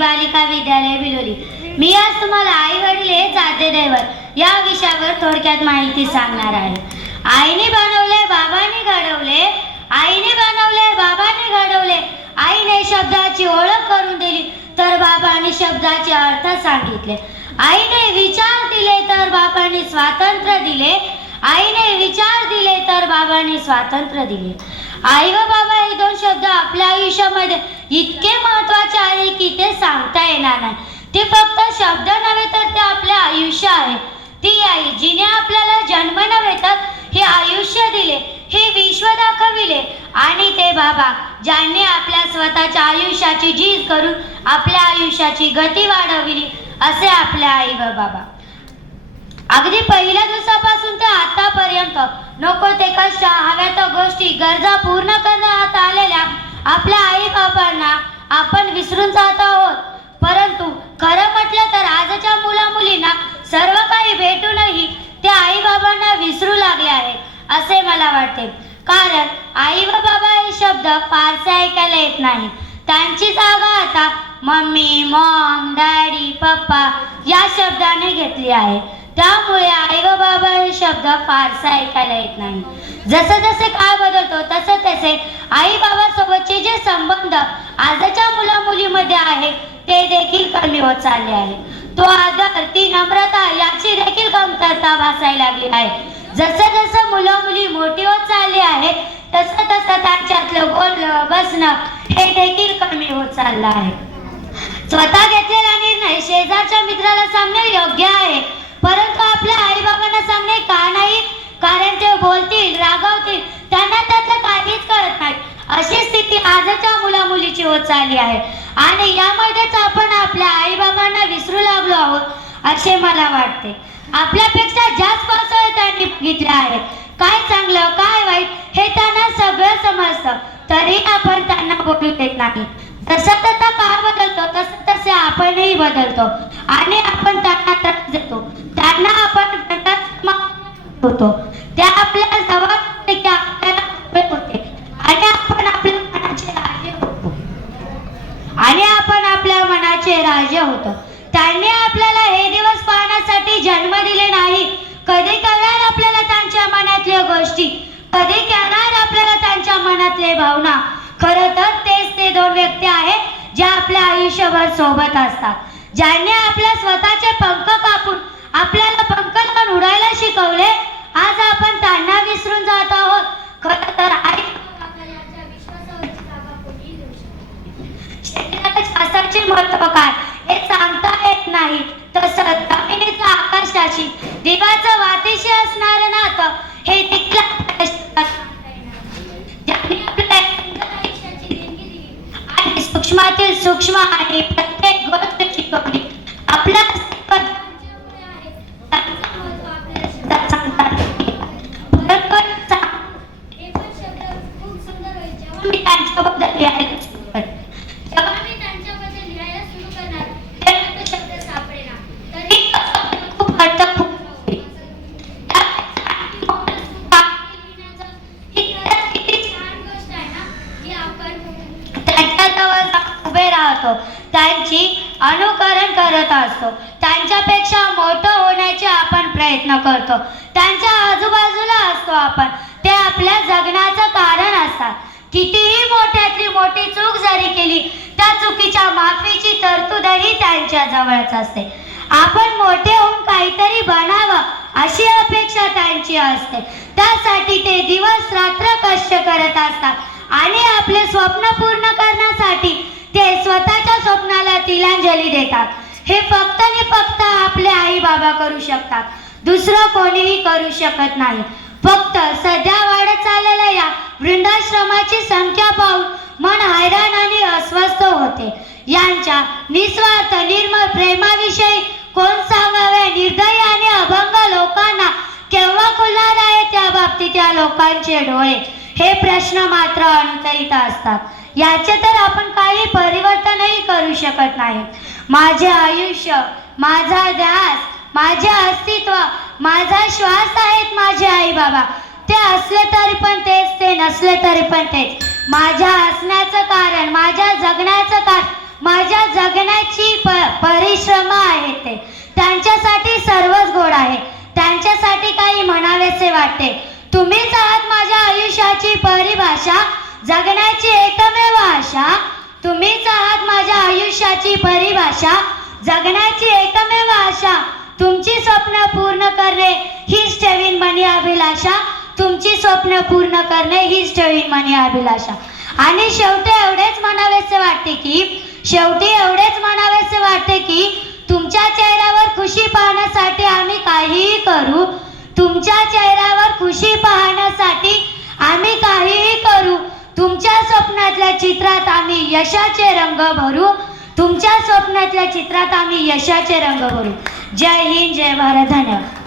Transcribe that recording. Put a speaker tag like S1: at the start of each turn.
S1: बालिका विद्यालय बिलोली. मी आज तुम्हाला आई वडील हेच आद्य दैवत या विषयावर थोडक्यात माहिती सांगणार आहे. आईने बनवले बाबांनी घडवले आईने बनवले बाबांनी घडवले. आईने शब्दाची ओळख करून दिली तर बाबांनी शब्दाचे अर्थ सांगितले. आईने विचार दिले तर बाबांनी स्वातंत्र्य दिले. आईने विचार दिले तर बाबांनी स्वातंत्र्य दिले. आई व बाबा हे दोन शब्द आपल्या आयुष्यामध्ये इतके महत्त्वाचे आहे की ते सांगता येणार नाही. ते फक्त शब्द नव्हे तर ते आपले आयुष्य आहे. ती आई जिने आपल्याला जन्म नव्हे तर हे आयुष्य दिले हे विश्व दाखविले. आणि ते बाबा ज्यांनी आपल्या स्वतःच्या आयुष्याची जीज करून आपल्या आयुष्याची गती वाढविली असे आपले आई व बाबा. अगदी पहिल्या दिवसापासून ते आतापर्यंत नको ते कष्ट हव्या त्या गोष्टी गरजा पूर्ण करण्यात आलेल्या आपल्या आई बाबांना आपण विसरून जात आहोत. परंतु खरं म्हटलं तर आजच्या मुला मुलींना सर्व काही भेटूनही ते आई बाबांना विसरू लागले आहेत असे मला वाटते. कारण आई व बाबा हे शब्द फारसे ऐकायला येत नाही. त्यांची जागा आता मम्मी मॉम डॅडी पप्पा या शब्दाने घेतली आहे. त्यामुळे आई व बाबा हे शब्द फारसा ऐकायला येत नाही. जसं जसे काळ बदलतो तसं तसे आई बाबा सोबतचे जे संबंध आजच्या मुला मुलीमध्ये आहे ते देखील कमी होत चालले आहे. तो आदर ती नम्रता याची देखील कमतरता भासायला लागली आहे. जसं जसं मुलं मुली मोठी होत चालली आहे तसं तसं त्यांच्यातलं बोलणं बसणं हे देखील कमी होत चाललं आहे. स्वतः घेतलेला निर्णय शेजारच्या मित्राला सांगणे योग्य आहे. अशी स्थिती आजच्या मुला मुलीची होत चालली आहे. आणि यामध्येच आपण आपल्या आई बाबांना विसरू लागलो आहोत असे मला वाटते. आपल्यापेक्षा जास्त पावसाळे त्यांनी बघितले आहेत काय चांगलं काय वाईट हे त्यांना सगळं समजतं. तरी आपण त्यांना बोलू देत नाही. तसं तसा काळ बदलतो तसं तसे आपणही बदलतो. आणि आपण त्यांना त्रास देतो. त्यांना आपण होतो. त्या आपल्या जवळ की आपल्याला उभे होते आणि आपण आपल्या मनाचे राजे होतो आणि आपण नावाचे राज्य राजे त्यांनी आपल्याला हे दिवस पाहण्यासाठी जन्म दिले नाही. कधी कळणार आपल्याला त्यांच्या मनातल्या गोष्टी? कधी कळणार आपल्याला त्यांच्या मनातले भावना? खर तर तेच ते दोन व्यक्ती आहेत ज्या आपल्या आयुष्यभर सोबत असतात. ज्यांनी आपल्या स्वतःचे पंख कापून आपल्याला पंख लावून उडायला शिकवले आज आपण त्यांना विसरून जात आहोत. खर तर आई आपल्याला यांच्या विश्वासावरची जागा कोणीही देऊ शकत नाही. शरीराच्या श्वासाचे महत्त्व काय हे सांगता येत नाही तसं जमिनीचं आकाशाची दिवाचं वातीशी असणारं नातं हे तिथल्या सांगता येणार नाही. ज्यांनी आपल्याला सुंदर आयुष्याची देणगी दिली आणि सूक्ष्मातील सूक्ष्म आणि प्रत्येक गोष्ट शिकवली आपल्या अस्तित्वात ज्यांच्यामुळे आहे, त्यांचं महत्त्व आपल्याला शब्दात सांगता येत नाही. परंतु सांग- हे पण शब्द खूप सुंदर होईल जेव्हा मी त्यांच्याबद्दल लिहायला सुरू करेन. जेव्हा मी त्यांच्याबद्दल लिहायला सुरू करणार तेव्हा तो शब्द सापडेना तरी तो शब्द खूप अर्थपूर्ण होईल. त्यापेक्षा आणखी मोठं सुख आहे लिहिण्याचं. ही खरंच किती छान गोष्ट आहे ना की आपण त्यांच्याजवळ जाऊन उभे राहतो त्यांची अनुकरण करत असतो त्यांच्यापेक्षा मोठं होण्याचे आपण प्रयत्न करतो. त्यांच्या आजूबाजूला असतो आपण ते आपल्या जगण्याचं कारण असतात. कितीही मोठ्यातली मोठी चूक जरी केली त्या चुकीच्या माफीची तरतूदही त्यांच्या जवळच असते. आपण मोठे होऊन काहीतरी बनावं अशी अपेक्षा त्यांची असते. त्यासाठी ते दिवस रात्र कष्ट करत असतात आणि आपले स्वप्न पूर्ण करण्यासाठी ते स्वतःच्या स्वप्नाला तिलांजली देतात. हे फक्त आणि फक्त आपले आई बाबा करू शकतात. दुसरं कोणीही करू शकत नाही. फक्त सध्या वाढत चाललेल्या या वृंदाश्रमाची संख्या पाहून मन हैराण आणि अस्वस्थ होते. यांच्या निस्वार्थ निर्मळ प्रेमाविषयी कोण सांगावे? निर्दयी आणि अभंग लोकांना केव्हा खुलणार आहे? त्या बाबतीत या लोकांचे डोळे हे प्रश्न मात्र अनुत्तरित असतात. याचे तर आपण काही परिवर्तनही करू शकत नाही. माझे आयुष्य माझा ध्यास माझे अस्तित्व माझा श्वास आहेत माझे आई बाबा ते असले तरी पण तेच ते नसले तरी पण तेच. माझ्या असण्याचं कारण माझ्या जगण्याचं कारण माझ्या जगण्याची प परिश्रम आहे ते. त्यांच्यासाठी सर्वच गोड आहे. त्यांच्यासाठी काही म्हणावेसे वाटते. तुम्हीच आहात माझ्या आयुष्याची परिभाषा. जगण्याची एकमेव आशा तुम्हीच आहात माझ्या आयुष्याची परिभाषा. जगण्याची एकमेव आशा तुमची स्वप्न पूर्ण करणे हीच ठेवीन मनी अभिलाषा. तुमची स्वप्न पूर्ण करणे हीच ठेवीन मनी अभिलाषा. आणि शेवटी एवढेच म्हणावेसे वाटते की शेवटी एवढेच म्हणावेसे वाटते की तुमच्या चेहऱ्यावर खुशी पाहण्यासाठी आम्ही काहीही करू. तुमच्या चेहऱ्यावर खुशी पाहण्यासाठी आम्ही काहीही करू चित्रात आम्ही यशाचे रंग भरू. तुमच्या स्वप्नातल्या चित्रात आम्ही यशाचे रंग भरू. जय हिंद जय भारत धन्यवाद.